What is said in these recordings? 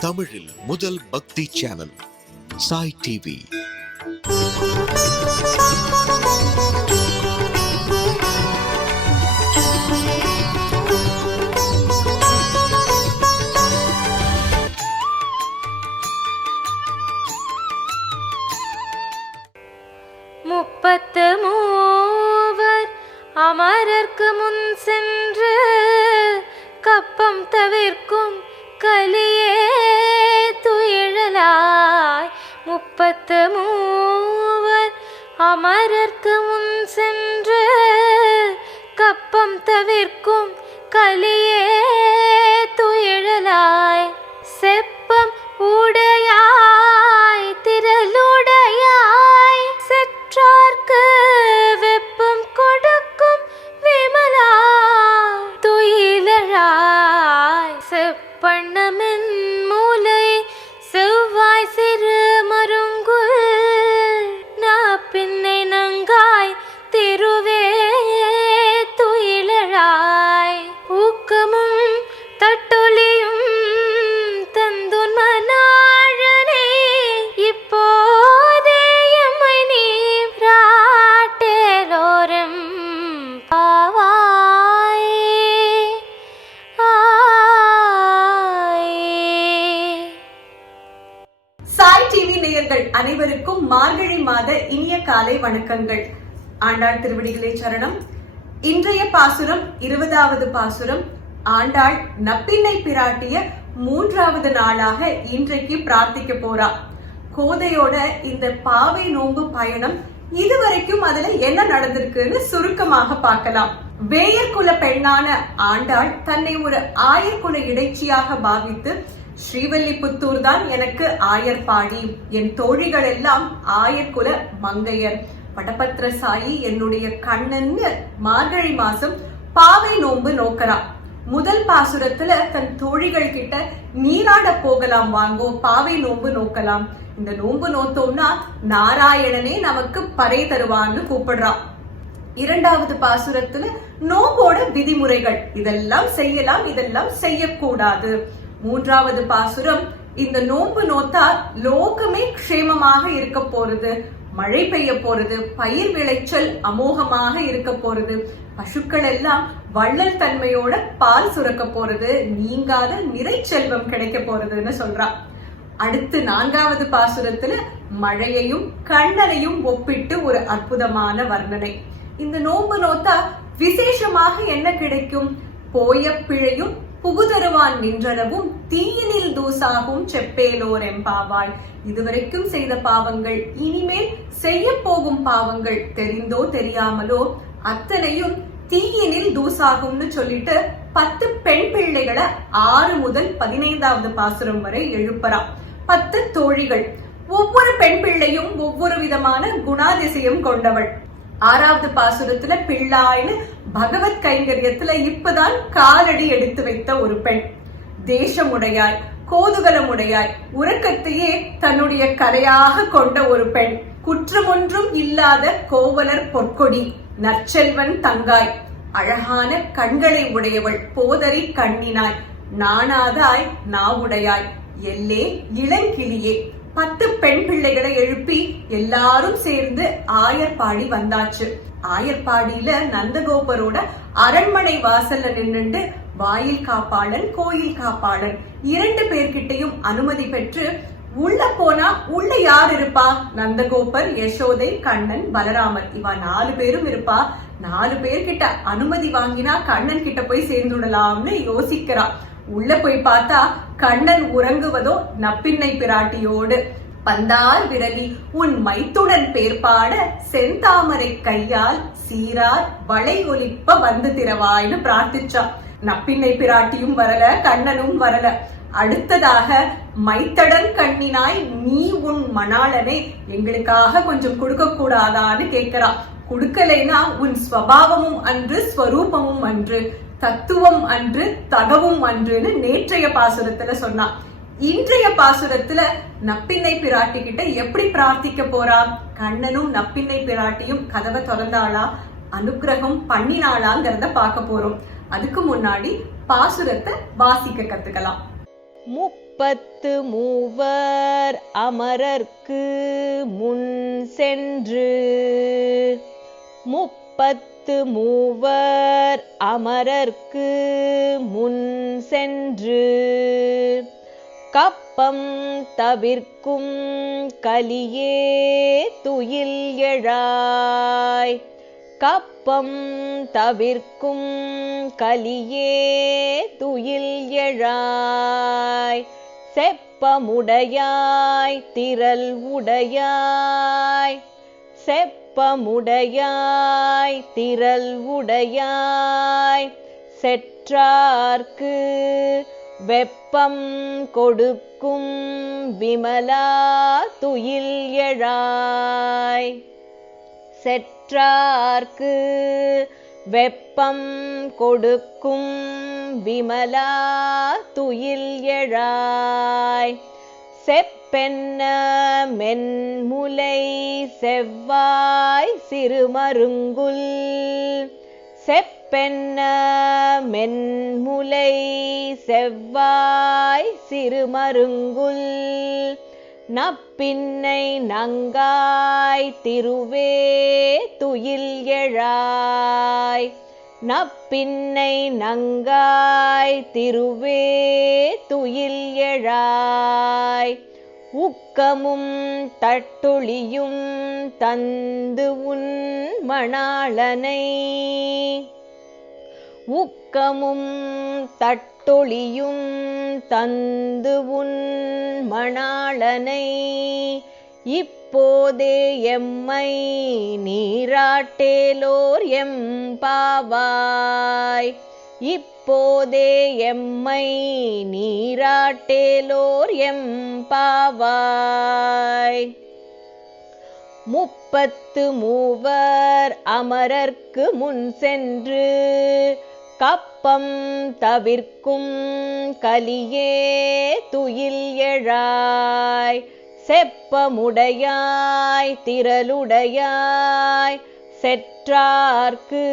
தமிழில் முதல் பக்தி சேனல் சாய் டிவி. முப்பத்து மூவர் அமரர்க்கு முன் சென்று கப்பம் தவிர்க்கும் கலியே துயிழலாய். முப்பத்து மூவர் அமரர்க்கு முன் சென்று கப்பம் தவிர்க்கும் கலியே துயிழலாய். செப்பம் உடையாய் வணக்கங்கள். ஆண்டாள் திருவடிகளே சரணம். இன்றைய பாசுரம் இருபதாவது பாசுரம். ஆண்டாள் நப்பின்னை பிராட்டிய மூன்றாவது நாளாக இன்றைக்கு பிரார்த்திக்க போறா. கோதையோட இந்த பாவை நோன்பு பயணம் இதுவரைக்கும் அதுல என்ன நடந்திருக்குன்னு சுருக்கமாக பார்க்கலாம். வேயர்குல பெண்ணான ஆண்டாள் தன்னை ஒரு ஆயர்குல இடைச்சியாக பாவித்து ஸ்ரீவல்லிபுத்தூர் தான் எனக்கு ஆயர்பாடி. என் தோழிகள் எல்லாம் ஆயர்குல மங்கையர். படபத்திர சாயி என்னுடைய கண்ணன்னு மார்கழி மாசம் பாவை நோன்பு நோக்கறா. முதல் பாசுரத்துல தன் தோழிகள் கிட்ட நீராட போகலாம் வாங்கோ பாவை நோன்பு நோக்கலாம். இந்த நோன்பு நோத்தோம்னா நாராயணனே நமக்கு பறை தருவான்னு கூப்பிடுறான் இரண்டாவது பாசுரத்துல நோம்போட விதிமுறைகள். இதெல்லாம் செய்யலாம் இதெல்லாம் செய்யக்கூடாது. மூன்றாவது பாசுரம் இந்த நோன்பு நோத்தா லோகமே க்ஷேமமாக இருக்க போறது. மழை பெய்ய போறது பயிர் விளைச்சல் அமோகமாக இருக்க போறது. பசுக்கள் எல்லாம் வள்ளல் தன்மையோட பால் சுரக்க போறது நீங்காத நிறை செல்வம் கிடைக்க போறதுன்னு சொல்றான் அடுத்து நான்காவது பாசுரத்துல மழையையும் கண்ணனையும் ஒப்பிட்டு ஒரு அற்புதமான வர்ணனை. இந்த நோன்பு நோத்தா விசேஷமாக என்ன கிடைக்கும்? போய பிழையும் புகுதருவான் நின்றனவும் தீயினில் தூசாகும் செப்பேலோர் எம்பாவாய் இதுவரைக்கும் செய்த பாவங்கள் இனிமேல் செய்ய போகும் பாவங்கள் தெரிந்தோ தெரியாமலோ அத்தனையும் தீயினில் தூசாகும்னு சொல்லிட்டு பத்து பெண் பிள்ளைகளை ஆறு முதல் பதினைந்தாவது பாசுரம் வரை எழுப்புறா. பத்து தோழிகள். ஒவ்வொரு பெண் பிள்ளையும் ஒவ்வொரு விதமான குணாதிசயம் கொண்டவள். ஆறாவது பாசுரத்துல பிள்ளாய்னு பகவத் கைங்கரியத்துல இப்பதான் காலடி எடுத்து வைத்த ஒரு பெண். தேசமுடையாய் கோதுகலமுடையாய் உறக்கத்தையே தன்னுடைய கலையாக கொண்ட ஒரு பெண். குற்றமொன்றும் இல்லாத கோவலர் பொற்கொடி நற்செல்வன் தங்காய். அழகான கண்களை உடையவள் போதறி கண்ணினாய். நாணாதாய் நாவுடையாய். எல்லே இளங்கிளியே. பத்து பெண் பிள்ளைகளை எழுப்பி எல்லாரும் சேர்ந்து ஆயர் பாடி வந்தாச்சு. ஆயர்பாடியில நந்தகோபரோட அரண்மனை வாசல்ல நின்னுண்டு வாயில் காப்பாளன் கோயில் காப்பாளன். இரண்டு பேர்கிட்டயும் அனுமதி பெற்று உள்ள போனா உள்ள யார் இருப்பா? நந்தகோபர் யசோதை கண்ணன் பலராமர் இவா நாலு பேரும் இருப்பா. நாலு பேர்கிட்ட அனுமதி வாங்கினா கண்ணன் கிட்ட போய் சேர்ந்துடலாம்னு யோசிக்கிறா. உள்ள போய் பார்த்தா கண்ணன் உறங்குவதோ நப்பின்னை பிராட்டியோடு. பந்தால் விரலி உன் மைத்துடன் பேர்பாட செந்தாமரை கையால் சீரார் வளை ஒலிப்ப வந்து திரவாய்னு பிரார்த்திச்சா. நப்பின்னை பிராட்டியும் வரல கண்ணனும் வரல. அடுத்ததாக மைத்தடன் கண்ணினாய் நீ உன் மணாளனை எங்களுக்காக கொஞ்சம் கொடுக்க கூடாதான்னு கேக்குறா கொடுக்கலைனா உன் ஸ்வபாவமும் அன்று ஸ்வரூபமும் அன்று தத்துவம் அன்று தகவும் அன்றுன்னு நேற்றைய பாசுரத்துல சொன்னான் இன்றைய பாசுரத்துல நப்பின்னை பிராட்டி கிட்ட எப்படி பிரார்த்திக்க போறா? கண்ணனும் நப்பின்னை பிராட்டியும் கதவை திறந்தாளா? அனுக்கிரகம் பண்ணினாளாங்கிறத பார்க்க போறோம். அதுக்கு முன்னாடி பாசுரத்தை வாசிக்க கத்துக்கலாம். முப்பத்து மூவர் அமரர்க்கு முன் சென்று. முப்பத்து மூவர் அமரர்க்கு முன் சென்று. கப்பம் தவிர்க்கும் கலியே துயில் எழாய். கப்பம் தவிர்க்கும் கலியே துயில் எழாய். செப்பமுடையாய் திரள் உடையாய். செப்பமுடையாய் திரள் உடையாய். செற்றார்க்கு வெப்பம் கொடுக்கும் விமலா துயில் எழாய். செற்றார்க்கு வெப்பம் கொடுக்கும் விமலா துயில் எழாய். செப்பென்ன மென்முலை செவ்வாய் சிறுமருங்குல். செப் செப்பென்ன மென்முலை செவ்வாய் சிறுமருங்குல் நப்பின்னை நங்காய் திருவே துயில் எழாய். நப்பின்னை நங்காய் திருவே துயில் எழாய். உக்கமும் தட்டுளியும் தந்து உன் மணாளனை உக்கமும் தட்டொளியும் தந்து உன் மணாளனை. இப்போதே எம்மை நீராட்டேலோர் எம்பாவாய். இப்போதே எம்மை நீராட்டேலோர் எம்பாவாய். முப்பத்து மூவர் அமரர்க்கு முன் சென்று கப்பம் தவிர்க்கும் கலியே துயில் எழாய். செப்பமுடையாய் திரளுடையாய். செற்றார்க்கு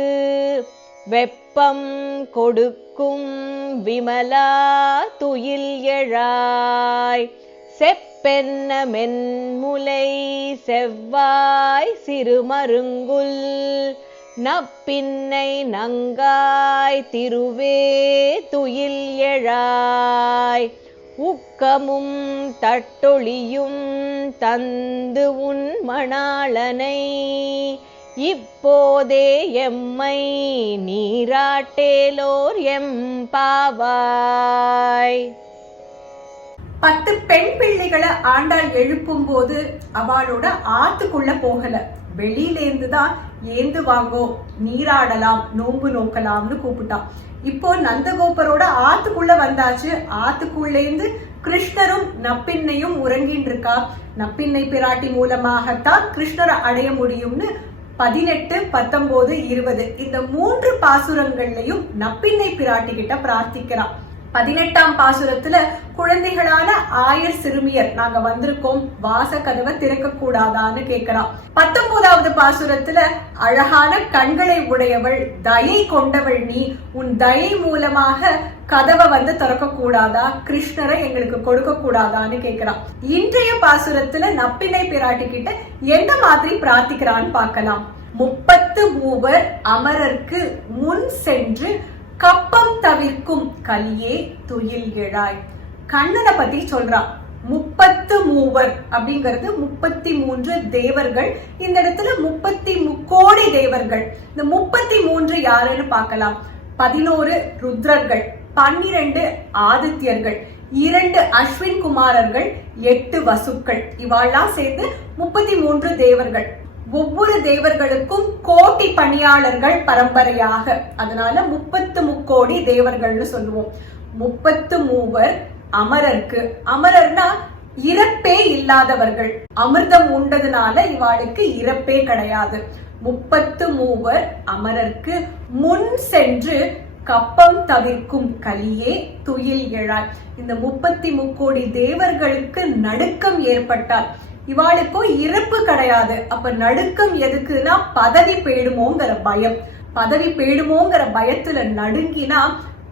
வெப்பம் கொடுக்கும் விமலா துயில் எழாய். செப்பென்ன மென்முலை செவ்வாய் சிறுமருங்குல் நப்பின்னை நங்காய் திருவே துயில் எழாய். உக்கமும் தட்டொளியும் தந்து உன் மணாளனை. இப்போதே எம்மை நீராட்டேலோர் எம் பாவாய் பத்து பெண் பிள்ளைகளை ஆண்டாள் எழுப்பும் போது அவளோட ஆத்துக்குள்ள போகல. வெளியிலேருந்து தான் ஏந்து வாங்கோ நீராடலாம் நோன்பு நோக்கலாம்னு கூப்பிட்டான் இப்போ நந்தகோபரோட ஆத்துக்குள்ள வந்தாச்சு. ஆத்துக்குள்ளேந்து கிருஷ்ணரும் நப்பின்னையும் உறங்கின்னு இருக்கா நப்பின்னை பிராட்டி மூலமாகத்தான் கிருஷ்ணரை அடைய முடியும்னு பதினெட்டு பத்தொன்பது இருபது இந்த மூன்று பாசுரங்கள்லையும் நப்பின்னை பிராட்டி கிட்ட பிரார்த்திக்கிறான். பதினெட்டாம் பாசுரத்துல குழந்தைகளான ஆயர் சிறுமியர் நாங்க வந்திருக்கோம். வாச கதவை திறக்க கூடாதான்னு கேட்கிறான் பத்தொன்பதாவது பாசுரத்துல அழகான கண்களை உடையவள் தயை கொண்டவள் நீ உன் தயை மூலமாக கதவை வந்து திறக்க கூடாதா கிருஷ்ணரை எங்களுக்கு கொடுக்க கூடாதான்னு கேட்கிறான் இன்றைய பாசுரத்துல நப்பினை பிராட்டி கிட்ட எந்த மாதிரி பிரார்த்திக்கிறான்னு பார்க்கலாம். முப்பத்து மூவர் அமரர்க்கு முன் சென்று கப்பம் தவிர்க்கும் கலியே துயில் எழாய். கண்ணனை பத்தி சொல்றான் முப்பத்து மூவர் அப்படிங்கிறது முப்பத்தி மூன்று தேவர்கள். இந்த இடத்துல முப்பத்தி முக்கோடி தேவர்கள். இந்த முப்பத்தி மூன்று யாருன்னு பார்க்கலாம். பதினோரு ருத்ரர்கள் பன்னிரண்டு ஆதித்யர்கள் இரண்டு அஸ்வின் குமாரர்கள் எட்டு வசுக்கள். இவாள்லாம் சேர்ந்து முப்பத்தி மூன்று தேவர்கள். ஒவ்வொரு தேவர்களுக்கும் கோட்டி பணியாளர்கள் பரம்பரையாக. அதனால முப்பத்து முக்கோடி தேவர்கள்னு சொல்லுவோம். முப்பத்து மூவர் அமரர்க்கு. அமரர்னா இறப்பே இல்லாதவர்கள். அமிர்தம் உண்டதுனால இவாளுக்கு இறப்பே கிடையாது. முப்பத்து மூவர் அமரர்க்கு முன் சென்று கப்பம் தவிர்க்கும் கலியே துயில் எழாய். இந்த முப்பத்தி முக்கோடி தேவர்களுக்கு நடுக்கம் ஏற்பட்டால் இவாளுக்கோ இறப்பு கிடையாது. அப்ப நடுக்கம் எதுக்குன்னா பதவி போயிடுமோங்கிற பயம். பதவி போயிடுமோங்கிற பயத்துல நடுங்கினா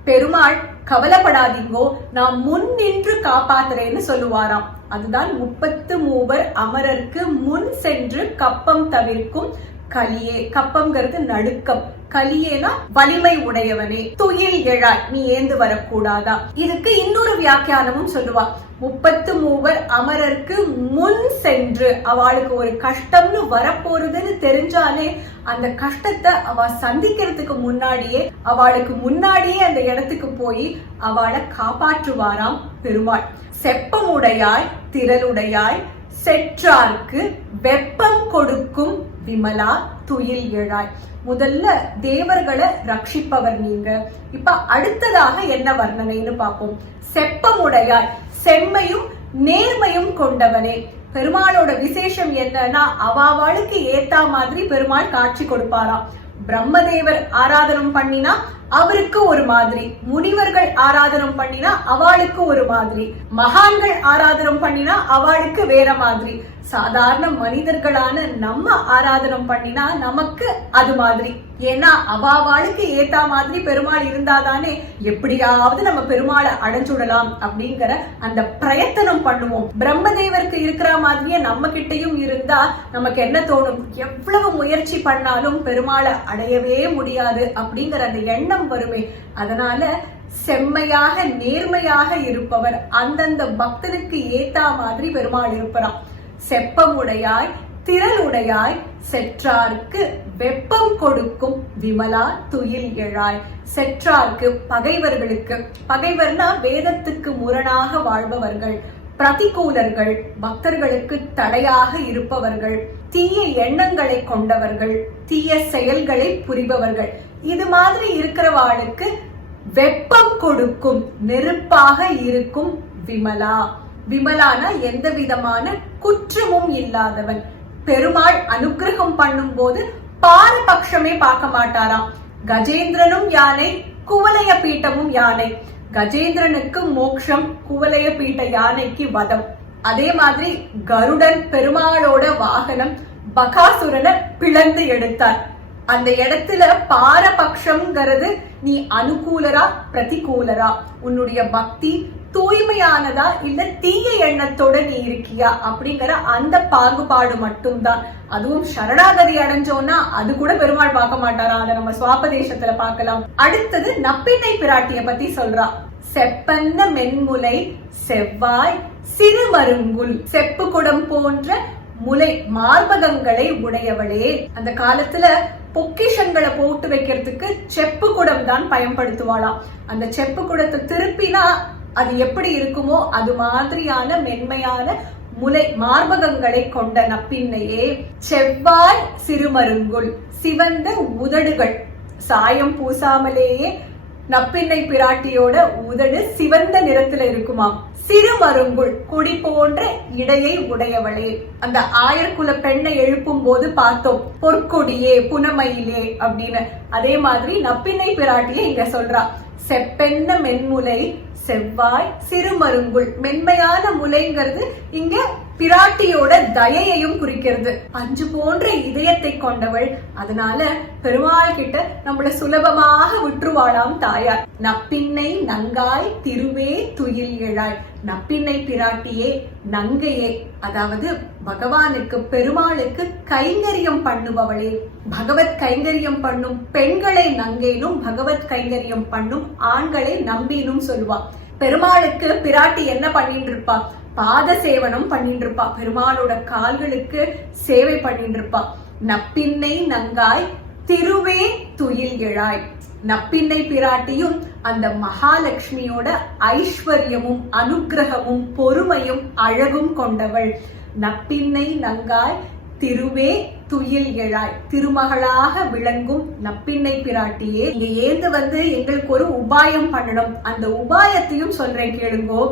பெருமாள் கவலைப்படாதீங்கோ நான் முன் நின்று காப்பாத்துறேன்னு சொல்லுவாராம். அதுதான் முப்பத்து மூவர் அமரருக்கு முன் சென்று கப்பம் தவிர்க்கும் கலியே கப்பம்ங்கிறது நடுக்கம். கலியேனா வலிமை உடையவனே துயில் எழாய் நீ ஏந்து வரக்கூடாதா? இதுக்கு இன்னொரு வியாக்கியானமும் சொல்லுவா. முப்பத்து மூவர் அமரருக்கு முன் சென்று அவளுக்கு ஒரு கஷ்டம்னு வரப்போறதுன்னு தெரிஞ்சாலே அந்த கஷ்டத்தை அவ சந்திக்கிறதுக்கு முன்னாடியே அவளுக்கு முன்னாடியே அந்த இடத்துக்கு போய் அவளை காப்பாற்றுவாராம் பெருமாள். செப்பமுடையாய் திரளுடையாய் செற்றார்க்கு வெப்பம் கொடுக்கும் விமலா துயில் எழாய். முதல்ல தேவர்களை ரட்சிப்பவர் நீங்க. இப்ப அடுத்ததாக என்ன வர்ணனைன்னு பார்ப்போம். செப்பமுடையாய். செம்மையும் நேர்மையும் கொண்டவனே. பெருமாளோட விசேஷம் என்னன்னா அவாவாளுக்கு ஏத்தா மாதிரி பெருமாள் காட்சி கொடுப்பாராம். பிரம்மதேவர் ஆராதனம் பண்ணினா அவருக்கு ஒரு மாதிரி. முனிவர்கள் ஆராதனம் பண்ணினா அவளுக்கு ஒரு மாதிரி. மகான்கள் ஆராதனம் பண்ணினா அவளுக்கு வேற மாதிரி. சாதாரண மனிதர்களான நம்ம ஆராதனம் பண்ணினா நமக்கு அது மாதிரி. ஏன்னா அவாவாளுக்கு ஏத்தா மாதிரி பெருமாள் இருந்தாதானே எப்படியாவது நம்ம பெருமாளை அடைஞ்சுடலாம் அப்படிங்கிற அந்த பிரயத்தனம் பண்ணுவோம். பிரம்மதேவருக்கு இருக்கிற மாதிரியே நம்ம கிட்டையும் இருந்தா நமக்கு என்ன தோணும்? எவ்வளவு முயற்சி பண்ணாலும் பெருமாளை அடையவே முடியாது அப்படிங்கிற அந்த எண்ணம் வருமே. அதனால செம்மையாக நேர்மையாக இருப்பவர் அந்தந்த பக்தனுக்கு ஏத்தா மாதிரி பெருமாள் இருப்பறான் செப்பமுடையாய் திரளுடையாய் செற்றார்க்கு வெப்பம் கொடுக்கும் விமலா துயில் எழாய். செற்றார்க்கு பகைவர்களுக்கு பகைவர்னா வேதத்துக்கு முரணாக வாழ்பவர்கள் பிரதிகூலர்கள் பக்தர்களுக்கு தடையாக இருப்பவர்கள் தீய எண்ணங்களை கொண்டவர்கள் தீய செயல்களை புரிபவர்கள். இது மாதிரி இருக்கிறவாளுக்கு வெப்பம் கொடுக்கும் நெருப்பாக இருக்கும் விமலா. விமலானா எந்த விதமான குற்றமும் இல்லாதவன். பெருமாள் அனுக்கிரகம் பண்ணும்போது பாரபட்சமே பார்க்க மாட்டாராம். கஜேந்திரனும் யானை குவலைய பீட்டமும் யானை. கஜேந்திரனுக்கு மோக்ஷம் குவலைய பீட்ட யானைக்கு வதம். அதே மாதிரி கருடன் பெருமாளோட வாகனம் பகாசுரனை பிளந்து எடுத்தார். அந்த இடத்துல பாரபக்ஷம்ங்கிறது நீ அனுகூலரா பிரதிகூலரா? உன்னுடைய பக்தி தூய்மையானதா இல்ல தீய எண்ணத்தோட நீ இருக்கியா? அப்படிங்கிற அந்த பாகுபாடு மட்டும்தான். அதுவும் சரணாகதி அடைஞ்சோம்னா அது கூட பெருமாள் பார்க்க மாட்டாரா? அதை நம்ம சுவாபதேசத்துல பார்க்கலாம். அடுத்தது நப்பிண்ணை பிராட்டிய பத்தி சொல்றா. செப்பன்ன மென்முலை செவ்வாய் சிறுமருங்குல். செப்பு குடம் போன்ற முலை மார்பகங்களை உடையவளே. அந்த காலத்துல பொக்கிஷங்களை போட்டு வைக்கிறதுக்கு செப்பு குடம் தான் பயன்படுத்துவாளாம் அந்த செப்பு குடத்தை திருப்பினா அது எப்படி இருக்குமோ அது மாதிரியான மென்மையான முலை மார்பகங்களை கொண்ட நப்பின்னையே செவ்வாய் சிறுமருங்குள் சிவந்த உதடுகள். சாயம் பூசாமலேயே நப்பின்னை பிராட்டியோட உதடு சிவந்த நிறத்துல இருக்குமாம். சிறுமருங்குள் குடி போன்ற இடையை உடையவளே. அந்த ஆயர்குல பெண்ணை எழுப்பும் போது பார்த்தோம் பொற்கொடியே புனமையிலே அப்படின்னு. அதே மாதிரி நப்பினை பிராட்டியை இங்க சொல்றா செப்பென்ன மென்முலை செவ்வாய் சிறுமருங்குள். மென்மையான முலைங்கிறது இங்க பிராட்டியோட தயையையும் குறிக்கிறது. அஞ்சு போன்ற இதயத்தை கொண்டவள். அதனால பெருமாள் கிட்ட நம்மள சுலபமாக விட்டுருவாளாம் தாயார். நப்பின்னை நங்காய் திருவே துயில் எழாய் நப்பின்னை பிராட்டியே நங்கையே. அதாவது பகவானுக்கு பெருமாளுக்கு கைங்கரியம் பண்ணுபவளே. பகவத் கைங்கரியம் பண்ணும் பெண்களை நங்கேனும் பகவத் கைங்கரியம் பண்ணும் ஆண்களை நம்பினும் சொல்லுவா. பெருமாளுக்கு பிராட்டி என்ன பண்ணிட்டு இருப்பா? பாத சேவனம் பண்ணிட்டு இருப்பா பெருமாளோட கால்களுக்கு சேவை பண்ணிட்டு இருப்பா நப்பின்னை நங்காய் திருவே துயில் எழாய். நப்பின்னை பிராட்டியும் அந்த மகாலட்சுமியோட ஐஸ்வர்யமும் அனுக்கிரகமும் பொறுமையும் அழகும் கொண்டவள். நப்பின்னை நங்காய் திருவே துயில் எழாய். திருமகளாக விளங்கும் நப்பின்னை பிராட்டியே இங்க ஏந்து வந்து எங்களுக்கு ஒரு உபாயம் பண்ணணும். அந்த உபாயத்தையும் சொல்றேன் கேளுங்கோ.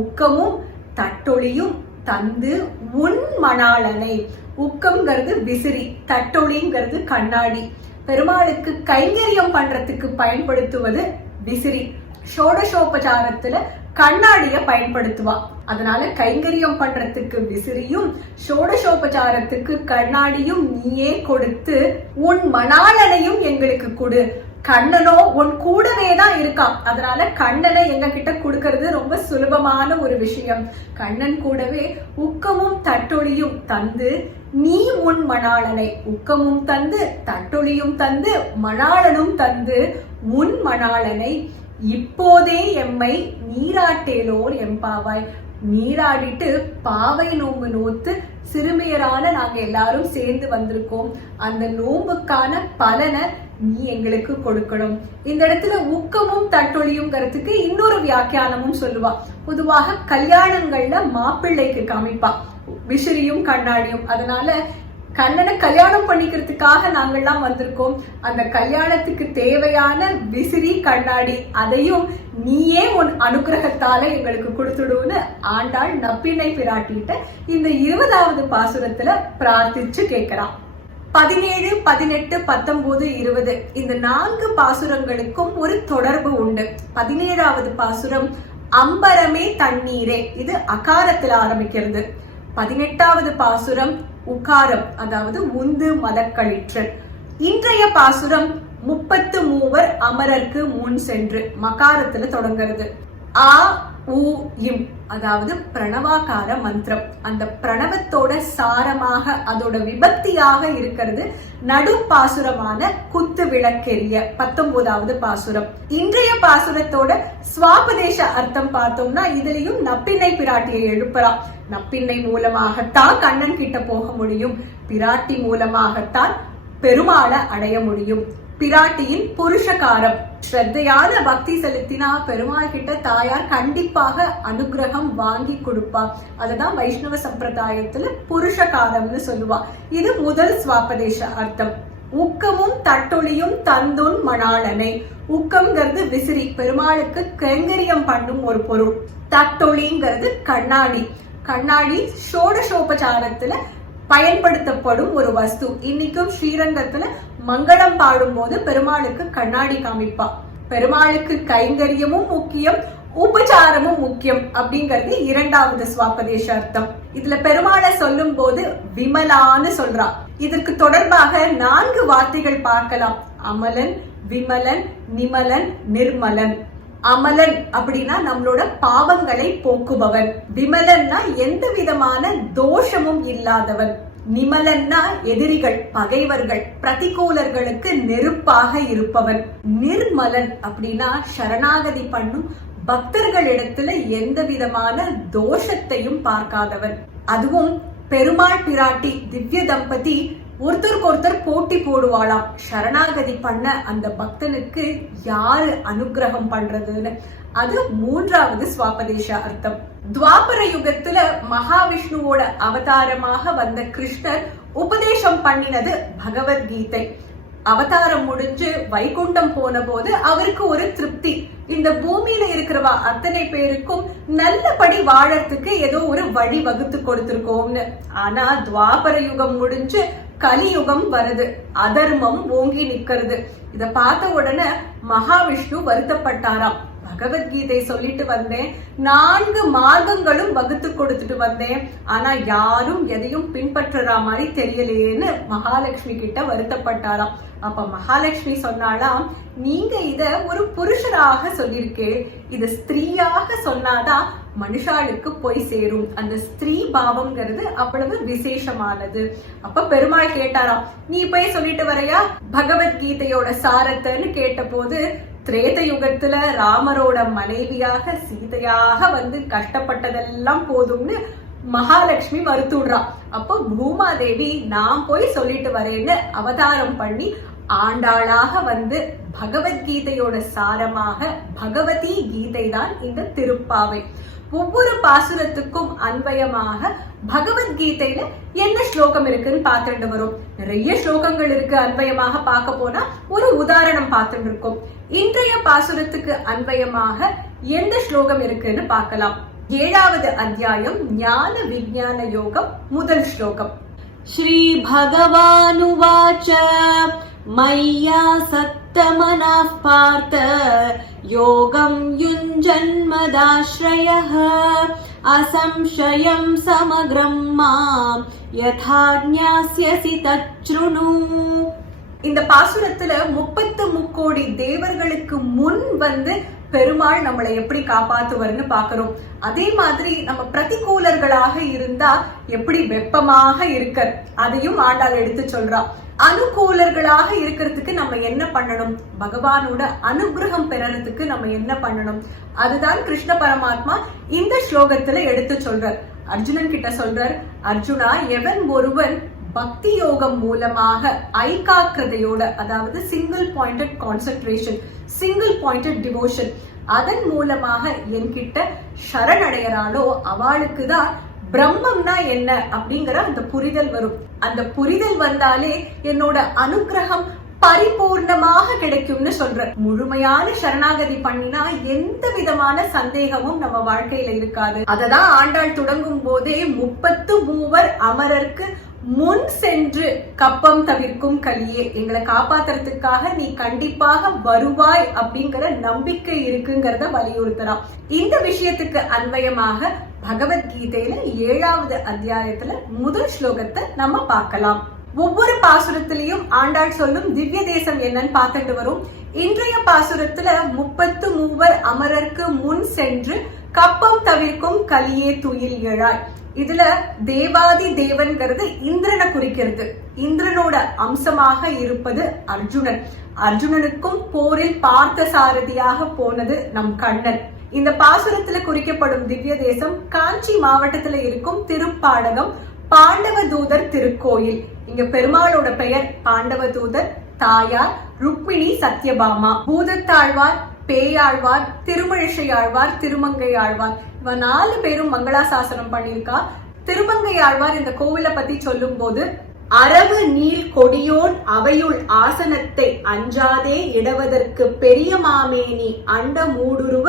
உக்கமும் தட்டொளியும் தந்து உன் மணாளனை. ஊக்கம்ங்கிறது விசிறி தட்டொளிங்கிறது கண்ணாடி. பெருமாளுக்கு கைங்கரியம் பண்றதுக்கு பயன்படுத்துவது விசிறி. ஷோடசோபச்சாரத்துல கண்ணாடிய பயன்படுத்துவா. அதனால கைங்கரியம் பண்றதுக்கு விசிறியும் ஷோடசோபச்சாரத்துக்கு கண்ணாடியும் நீயே கொடுத்து உன் மணாளனையும் எங்களுக்கு கொடு. கண்ணனோ உன் கூடவே தான் இருக்கான். அதனால கண்ணனை எங்க கிட்ட கொடுக்கறது ரொம்ப சுலபமான ஒரு விஷயம். கண்ணன் கூடவே உக்கமும் தட்டொழியும் தந்து நீ உன் மணாளனை. உக்கமும் தந்து தட்டொழியும் தந்து மணாளனும் தந்து உன் மணாளனை. இப்போதே எம்மை நீராட்டேலோர் எம்பாவாய். நீராடிட்டு பாவை நோம்பு நோத்து சிறுமியரான நாங்க எல்லாரும் சேர்ந்து வந்திருக்கோம். அந்த நோம்புக்கான பலனை நீ எங்களுக்கு கொடுக்கணும். இந்த இடத்துல ஊக்கமும் தட்டொழியுங்கிறதுக்கு இன்னொரு வியாக்கியானமும் சொல்லுவா. பொதுவாக கல்யாணங்கள்ல மாப்பிள்ளைக்கு காமிப்பா. விசிறியும் கண்ணாடியும். அதனால கண்ணனை கல்யாணம் பண்ணிக்கிறதுக்காக நாங்கெல்லாம் வந்திருக்கோம். அந்த கல்யாணத்துக்கு தேவையான விசிறி கண்ணாடி அதையும் நீயே உன் அனுகிரகத்தால எங்களுக்கு கொடுத்துடுன்னு ஆண்டாள் நப்பினை பிராட்டிட்ட இந்த இருபதாவது பாசுரத்துல பிரார்த்திச்சு கேட்கிறான். பதினேழு பதினெட்டு பத்தொன்பது இருபது. இந்த நான்கு பாசுரங்களுக்கும் ஒரு தொடர்பு உண்டு. பதினேழாவது பாசுரம் அம்பரமே தண்ணீரே இது அகாரத்தில் ஆரம்பிக்கிறது. பதினெட்டாவது பாசுரம் உகாரம் அதாவது உந்து மதக்களிற்றல். இன்றைய பாசுரம் முப்பத்து மூவர் அமரர்க்கு முன் சென்று மகாரத்துல தொடங்குறது. ஆ உ இம் அதாவது பிரணவாகார மந்திரம். அந்த பிரணவத்தோட சாரமாக அதோட விபத்தியாக இருக்கிறது நடு பாசுரமான குத்து விளக்கெரிய பத்தொன்பதாவது பாசுரம். இன்றைய பாசுரத்தோட சுவாபதேச அர்த்தம் பார்த்தோம்னா இதுலயும் நப்பிண்ணை பிராட்டியை எழுப்பலாம். நப்பிண்ணை மூலமாகத்தான் கண்ணன் கிட்ட போக முடியும். பிராட்டி மூலமாகத்தான் பெருமாளை அடைய முடியும். பிராட்டியின் புருஷகாரம். ஸ்ரத்தையான பக்தி செலுத்தினா பெருமாள் கிட்ட தாயார் கண்டிப்பாக அனுகிரகம் வாங்கி கொடுப்பா. அதுதான் வைஷ்ணவ சம்பிரதாயத்துல புருஷகாரம்னு சொல்லுவா. இது முதல் சுவாபதேச அர்த்தம். உக்கமும் தட்டொழியும் தந்துன் மணாளனை. உக்கம்ங்கிறது விசிறி. பெருமாளுக்கு கைங்கரியம் பண்ணும் ஒரு பொருள். தட்டொழிங்கிறது கண்ணாடி. கண்ணாடி சோடசோபச்சாரத்துல பயன்படுத்தப்படும் ஒரு வஸ்து. இன்னைக்கும் ஸ்ரீரங்கத்துல மங்களம் பாடும்போது பெருமாளுக்கு கண்ணாடி காமிப்பா. பெருமாளுக்கு கைங்கரியமும் முக்கியம் உபச்சாரமும் முக்கியம் அப்படிங்கிறது இரண்டாவது சுவாபதேச அர்த்தம். இதுல பெருமாளை சொல்லும் போது விமலான்னு சொல்றா. இதற்கு தொடர்பாக நான்கு வார்த்தைகள் பார்க்கலாம். அமலன் விமலன் நிமலன் நிர்மலன். அமலன் அப்படின்னா நம்மளோட பாவங்களை போக்குபவன். விமலன்னா எந்த விதமான தோஷமும் இல்லாதவன். நிமலன்னா எதிரிகள் பகைவர்கள் பிரதிகூலர்களுக்கு நெருப்பாக இருப்பவன். நிர்மலன் அப்படின்னா சரணாகதி பண்ணும் பக்தர்களிடத்துல எந்த விதமான தோஷத்தையும் பார்க்காதவன். அதுவும் பெருமாள் பிராட்டி திவ்ய தம்பதி ஒருத்தருக்கு ஒருத்தர் போட்டி போடுவாளாம். சரணாகதி பண்ண அந்த பக்தனுக்கு யாரு அனுகிரகம் பண்றதுன்னு? அது மூன்றாவது சுவாபதேச அர்த்தம். துவாபர யுகத்துல மகாவிஷ்ணுவோட அவதாரமாக வந்த கிருஷ்ணர் உபதேசம் பண்ணினது பகவத்கீதை. அவதாரம் முடிஞ்சு வைகுண்டம் போன போது அவருக்கு ஒரு திருப்தி. இந்த பூமியில இருக்கிறவா அத்தனை பேருக்கும் நல்லபடி வாழறதுக்கு ஏதோ ஒரு வழி வகுத்து கொடுத்திருக்கோம்னு. ஆனா துவாபர யுகம் முடிஞ்சு கலியுகம் வருது. அதர்மம் ஓங்கி நிக்கிறது. இத பார்த்த உடனே மகாவிஷ்ணு வருத்தப்பட்டாராம். பகவத்கீதை சொல்லிட்டு வந்தேன். நான்கு மார்க்கங்களும் வகுத்து கொடுத்துட்டு வந்தேன். ஆனா யாரும் எதையும் பின்பற்றுற மாதிரி தெரியலையேன்னு மகாலட்சுமி கிட்ட வருத்தப்பட்டாராம். அப்ப மகாலட்சுமி சொன்னாலாம் நீங்க இத ஒரு புருஷராக சொல்லியிருக்கே. இது ஸ்திரீயாக சொன்னாதான் மனுஷாளுக்கு போய் சேரும். அந்த ஸ்திரீ பாவம்ங்கிறது அவ்வளவு விசேஷமானது. அப்ப பெருமாள் கேட்டாராம் நீ போய் சொல்லிட்டு வரையா? பகவத்கீதையோட சாரத்தைன்னு கேட்ட போது திரேத யுகத்துல ராமரோட மனைவியாக சீதையாக வந்து கஷ்டப்பட்டதெல்லாம் போதும்னு மகாலட்சுமி மறுத்துடுறான் அப்போ பூமாதேவி நான் போய் சொல்லிட்டு வரேன்னு அவதாரம் பண்ணி ஆண்டாளாக வந்து பகவத்கீதையோட சாரமாக பகவதி கீதை தான் இந்த திருப்பாவை. ஒவ்வொரு பாசுரத்துக்கும் அன்வயமாக பகவத்கீதையில என்ன ஸ்லோகம் இருக்குன்னு பார்த்துட்டு வரும். நிறைய ஸ்லோகங்கள் இருக்கு அன்வயமாக பார்க்க போனா ஒரு உதாரணம் பார்த்துட்டு இருக்கோம். இன்றைய பாசுரத்துக்கு அன்வயமாக எந்த ஸ்லோகம் இருக்குன்னு பார்க்கலாம். ஏழாவது அத்தியாயம் ஞான விஜயான யோகம் முதல் ஸ்லோகம். ஸ்ரீ பகவானுவாச்ச மையா சத்தமனா பார்த்த யோகம் யுஞ்சன்மதாஸ்ரய அசம்சயம் சமகிரம் மாம் யதா ஞாஸ்யசி தச்ருணு இந்த பாசுரத்துல முப்பத்து முக்கோடி தேவர்களுக்கு முன் வந்து பெருமாள் நம்மளை எப்படி காப்பாத்துவார்னு பாக்குறோம். அதே மாதிரி நம்ம பிரதிகூலர்களாக இருந்தா எப்படி வெப்பமாக இருக்க அதையும் ஆண்டாள் எடுத்து சொல்றா. அனுகூலர்களாக இருக்கிறதுக்கு நம்ம என்ன பண்ணணும்? பகவானோட அனுகிரகம் பெறறதுக்கு நம்ம என்ன பண்ணணும்? அதுதான் கிருஷ்ண பரமாத்மா இந்த ஸ்லோகத்துல எடுத்து சொல்றார். அர்ஜுனன் கிட்ட சொல்றார் அர்ஜுனா எவன் ஒருவன் பக்தி யோகம் மூலமாக ஐகாக்கிரதையோட அதாவது single pointed concentration single pointed devotion அதன் மூலமாக என்கிட்ட சரணடையறாளோ அவளுக்கு தான் பிரம்மம்னா என்ன அப்படிங்கிற அந்த புரிதல் வரும். அந்த புரிதல் வந்தாலே என்னோட அனுகிரகம் பரிபூர்ணமாக கிடைக்கும்னு சொல்ற முழுமையான சரணாகதி பண்ணினா எந்த விதமான சந்தேகமும் நம்ம வாழ்க்கையில இருக்காது. அததான் ஆண்டாள் தொடங்கும் போதே முப்பத்து மூவர் அமரர்க்கு முன் சென்று கப்பம் தவிர்க்கும் கலியே எங்களை காப்பாத்துறதுக்காக நீ கண்டிப்பாக வருவாய் அப்படிங்கிற நம்பிக்கை இருக்குங்கிறத வலியுறுத்தலாம். இந்த விஷயத்துக்கு அன்வயமாக பகவத்கீதையில ஏழாவது அத்தியாயத்துல முதல் ஸ்லோகத்தை நம்ம பார்க்கலாம். ஒவ்வொரு பாசுரத்திலையும் ஆண்டாள் சொல்லும் திவ்ய தேசம் என்னன்னு பார்த்துட்டு வரும். இன்றைய பாசுரத்துல முப்பத்து மூவர் அமரர்க்கு முன் சென்று கப்பம் தவிர்க்கும் கலியே துயில் எழாய். இதுல தேவாதி தேவன்கிறது இந்திரனை குறிக்கிறது. இந்திரனோட அம்சமாக இருப்பது அர்ஜுனன். அர்ஜுனனுக்கும் போரில் பார்த்த சாரதியாக போனது நம் கண்ணன். இந்த பாசுரத்துல குறிக்கப்படும் திவ்ய தேசம் காஞ்சி மாவட்டத்துல இருக்கும் திருப்பாடகம் பாண்டவ தூதர் திருக்கோயில். இங்க பெருமாளோட பெயர் பாண்டவ தூதர் தாயார் ருக்மிணி சத்யபாமா. பூதத்தாழ்வார் பேயாழ்வார் திருமழிசை ஆழ்வார் திருமங்கை ஆழ்வார் இவ நாலு பேரும் மங்களாசாசனம் பண்ணியிருக்கா. திருமங்கை ஆழ்வார் இந்த கோவிலை பத்தி சொல்லும் போது அரவு நீல் கொடியோன் அவையுள் ஆசனத்தை அஞ்சாதே இடவதற்கு பெரிய மாமேனி அண்ட மூடுருவ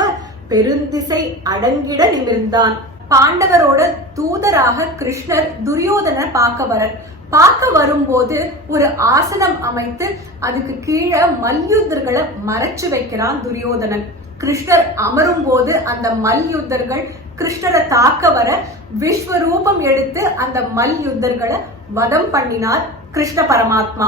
பெருந்திசை அடங்கிட நிமிர்ந்தான். பாண்டவரோட தூதராக கிருஷ்ணர் துரியோதன பார்க்க வரர் பார்க்க வரும்போது ஒரு ஆசனம் அமைத்து அதுக்கு கீழே மல்யுத்தர்களை மறைச்சு வைக்கிறான் துரியோதனன். கிருஷ்ணர் அமரும் போது அந்த மல்யுத்தர்கள் கிருஷ்ணரை தாக்க வர விஸ்வரூபம் எடுத்து அந்த மல்யுத்தர்களை வதம் பண்ணினார் கிருஷ்ண பரமாத்மா.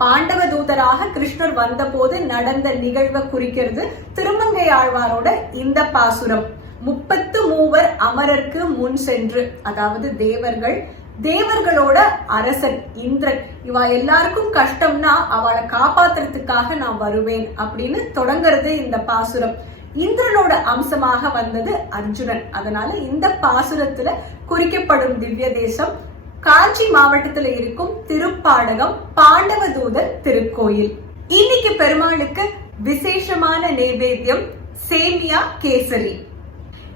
பாண்டவ தூதராக கிருஷ்ணர் வந்தபோது நடந்த நிகழ்வை குறிக்கிறது திருமங்கை ஆழ்வாரோட இந்த பாசுரம். முப்பத்து மூவர் அமரர்க்கு முன் சென்று அதாவது தேவர்கள் தேவர்களோட அரசன் இந்திரன். இவா எல்லாருக்கும் கஷ்டம்னா அவளை காப்பாத்துறதுக்காக நான் வருவேன் அப்படின்னு தொடங்குறது இந்த பாசுரம். இந்திரனோட அம்சமாக வந்தது அர்ஜுனன். அதனால இந்த பாசுரத்துல குறிக்கப்படும் திவ்ய தேசம் காஞ்சி மாவட்டத்துல இருக்கும் திருப்பாடகம் பாண்டவ தூதர் திருக்கோயில். இன்னைக்கு பெருமாளுக்கு விசேஷமான நைவேத்தியம் சேமியா கேசரி.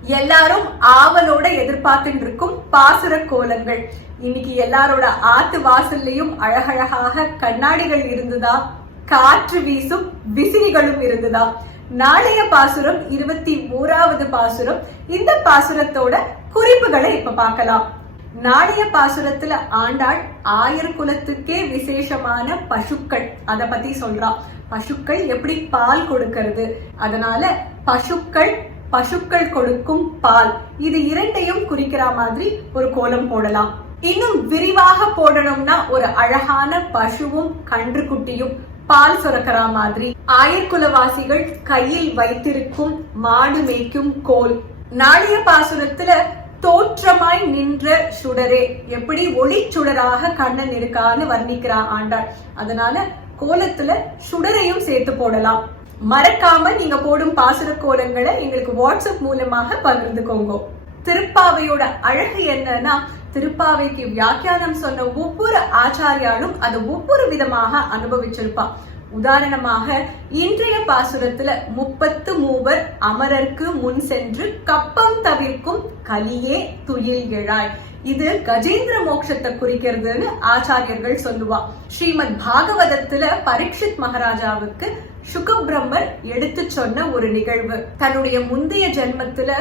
எல்லாரும் ஆவலோட எதிர்பார்த்துட்டு இருக்கும் பாசுர கோலங்கள். இன்னைக்கு எல்லாரோட ஆத்து வாசல்லையும் அழகழகாக கண்ணாடிகள் இருந்ததா? காற்று வீசும் விசிறிகளும் இருந்ததா? நாளைய பாசுரம் இருபத்தி ஓராவது பாசுரம் இந்த பாசுரத்தோட குறிப்புகளை இப்ப பார்க்கலாம். நாளைய பாசுரத்துல ஆண்டாள் ஆயர் குலத்துக்கே விசேஷமான பசுக்கள். அத பத்தி சொல்றான் பசுக்கள் எப்படி பால் கொடுக்கிறது? அதனால பசுக்கள் பசுக்கள் கொடுக்கும் பால். இது இரண்டையும் குறிக்கிற மாதிரி ஒரு கோலம் போடலாம். இன்னும் விரிவாக போடணும்னா ஒரு அழகான பசுவும் கன்றுக்குட்டியும் பால் சுரக்கிற மாதிரி. ஆயர்குலவாசிகள் கையில் வைத்திருக்கும் மாடு மேய்க்கும் கோல். நாளைய பாசுரத்துல தோற்றமாய் நின்ற சுடரே. எப்படி ஒளி சுடராக கண்ணன் இருக்கான்னு வர்ணிக்கிறா ஆண்டாள். அதனால கோலத்துல சுடரையும் சேர்த்து போடலாம். மறக்காம நீங்க போடும் பாசுர கோலங்களை எங்களுக்கு வாட்ஸ்அப் மூலமாக பகிர்ந்துக்கோங்க. திருப்பாவையோட அழகு என்னன்னா திருப்பாவைக்கு வியாக்கியானம் சொன்ன ஒவ்வொரு ஆச்சாரியாலும் அதை ஒவ்வொரு விதமாக அனுபவிச்சிருப்பா. உதாரணமாக இன்றைய பாசுரத்துல முப்பத்து மூவர் அமரர்க்கு முன் சென்று கப்பம் தவிர்க்கும் கலியே துயில் எழாய் இது கஜேந்திர மோட்சத்தை குறிக்கிறதுன்னு ஆச்சாரியர்கள் சொல்லுவா. ஸ்ரீமத் பாகவதத்துல பரீட்சித் மகாராஜாவுக்கு சுகபிரம்மர் எடுத்து சொன்ன ஒரு நிகழ்வு. தன்னுடைய முந்தைய ஜென்மத்துல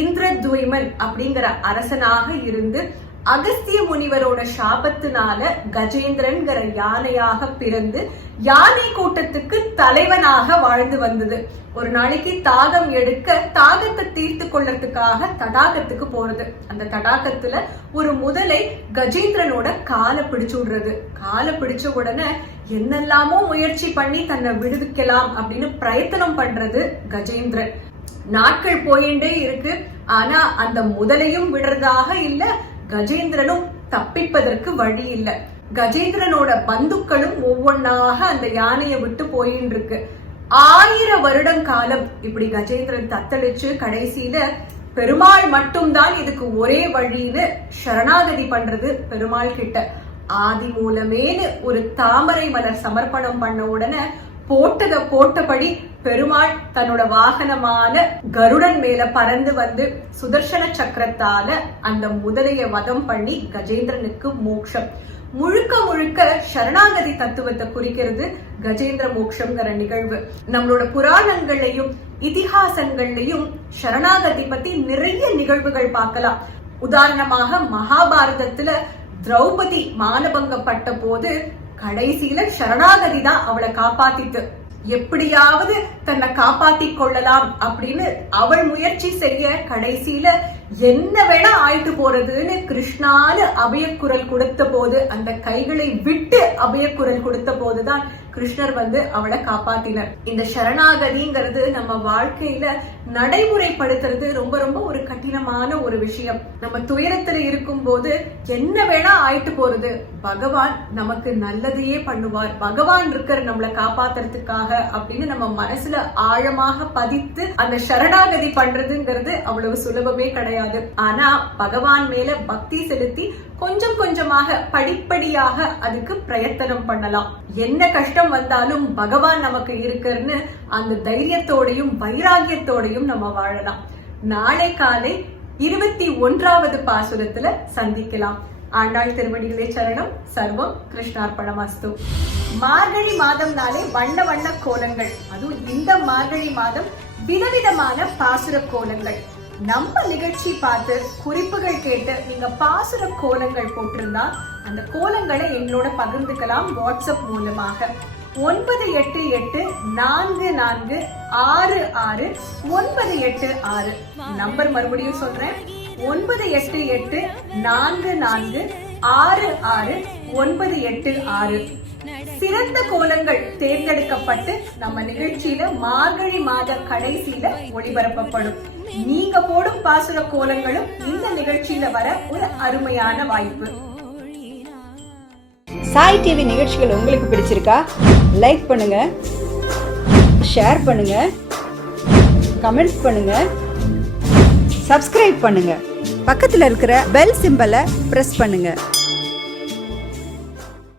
இந்திரத்வைமன் அப்படிங்கிற அரசனாக இருந்து அகஸ்திய முனிவரோட சாபத்தினால கஜேந்திரன்கிற யானையாக பிறந்து யானை கூட்டத்துக்கு தலைவனாக வாழ்ந்து வந்தது. ஒரு நாளைக்கு தாகம் எடுக்க தாகத்தை தீர்த்து கொள்ளறதுக்காக தடாகத்துக்கு போறது. அந்த தடாகத்துல ஒரு முதலை கஜேந்திரனோட காலை பிடிச்சு விடுறது. காலை பிடிச்ச உடனே என்னெல்லாமோ முயற்சி பண்ணி தன்னை விடுவிக்கலாம் அப்படின்னு பிரயத்தனம் பண்றது கஜேந்திரன். நாட்கள் போயிண்டே இருக்கு. ஆனா அந்த முதலையும் விடுறதாக இல்ல கஜேந்திரனும் தப்பிப்பதற்கு வழி இல்ல கஜேந்திரனோட பந்துக்களும் ஒவ்வொன்னாக அந்த யானையை விட்டு போயின்னு இருக்கு ஆயிரம் வருடம் காலம் இப்படி கஜேந்திரன் தத்தளிச்சு கடைசியில பெருமாள் மட்டும்தான் இதுக்கு ஒரே வழின்னு சரணாகதி பண்றது பெருமாள் கிட்ட. ஆதி மூலமேனு ஒரு தாமரை மலர் சமர்ப்பணம் பண்ண உடனே போட்டத போட்டபடி பெருமாள் தன்னோட வாகனமான கருடன் மேல பறந்து வந்து சுதர்சன சக்கரத்தால அந்த முதலைய வதம் பண்ணி கஜேந்திரனுக்கு மோட்சம். முழுக்க முழுக்க சரணாகதி தத்துவத்தை குறிக்கிறது கஜேந்திர மோக்ஷங்கிற நிகழ்வு. நம்மளோட புராணங்கள்லயும் இதிகாசங்கள்லயும் சரணாகதி பத்தி நிறைய நிகழ்வுகள் பார்க்கலாம். உதாரணமாக மகாபாரதத்துல திரௌபதி மானபங்கப்பட்ட போது கடைசியில சரணாகதி தான் அவளை காப்பாத்திட்டு. எப்படியாவது தன்னை காப்பாத்தி கொள்ளலாம் அப்படின்னு அவள் முயற்சி செய்ய கடைசியில என்ன வேணா ஆயிட்டு போறதுன்னு கிருஷ்ணான்னு அபயக்குரல் கொடுத்த போது அந்த கைகளை விட்டு அபயக்குரல் கொடுத்த போதுதான் கிருஷ்ணர் வந்து அவளை காப்பாத்தினர். இந்த சரணாகதிங்கிறது நம்ம வாழ்க்கையில நடைமுறைப்படுத்துறது ரொம்ப ரொம்ப ஒரு கடினமான ஒரு விஷயம். நம்ம துயரத்துல இருக்கும் போது என்ன வேணா ஆயிட்டு போறது. பகவான் நமக்கு நல்லதையே பண்ணுவார். பகவான் இருக்கிற நம்மளை காப்பாத்துறதுக்காக அப்படின்னு நம்ம மனசுல ஆழமாக பதித்து அந்த சரணாகதி பண்றதுங்கிறது அவ்வளவு சுலபமே கிடையாது. கிடையாது ஆனா பகவான் மேல பக்தி செலுத்தி கொஞ்சம் கொஞ்சமாக படிப்படியாக அதுக்கு பிரயத்தனம் பண்ணலாம். என்ன கஷ்டம் வந்தாலும் பகவான் நமக்கு இருக்குன்னு அந்த தைரியத்தோடையும் வைராகியத்தோடையும் நம்ம வாழலாம். நாளை காலை இருபத்தி ஒன்றாவது பாசுரத்துல சந்திக்கலாம். ஆண்டாள் திருவடிகளே சரணம். சர்வம் கிருஷ்ணார்பணமஸ்து. மார்கழி மாதம்னாலே வண்ண வண்ண கோலங்கள். அதுவும் இந்த மார்கழி மாதம் விதவிதமான பாசுர கோலங்கள். நம்ம நிகழ்ச்சி பார்த்து குறிப்புகள் கேட்டு நீங்க பாசுர கோலங்கள் போட்டிருந்தா அந்த கோலங்களை எங்களோட பகிர்ந்துக்கலாம் வாட்ஸ்அப் மூலமாக. ஒன்பது எட்டு எட்டு நான்கு நான்கு ஆறு ஆறு ஒன்பது எட்டு ஆறு. நம்பர் மறுபடியும் சொல்றேன். ஒன்பது எட்டு எட்டு நான்கு நான்கு ஆறு ஆறு ஒன்பது எட்டு ஆறு. சிறந்த கோலங்கள் தேர்ந்தெடுக்கப்பட்டு நம்ம நிகழ்ச்சியில மார்கழி மாத கடைசியில ஒளிபரப்பப்படும். நீங்க போடும் பாசுர கோலங்களும் இந்த நிகழ்ச்சியில வர ஒரு அருமையான வாய்ப்பு. சாய் டிவி நிகழ்ச்சிகள் உங்களுக்கு பிடிச்சிருக்கா? லைக் பண்ணுங்க. ஷேர் பண்ணுங்க. கமெண்ட்ஸ் பண்ணுங்க. சப்ஸ்கிரைப் பண்ணுங்க. பக்கத்தில் இருக்கிற பெல் சிம்பலை ப்ரெஸ் பண்ணுங்கள்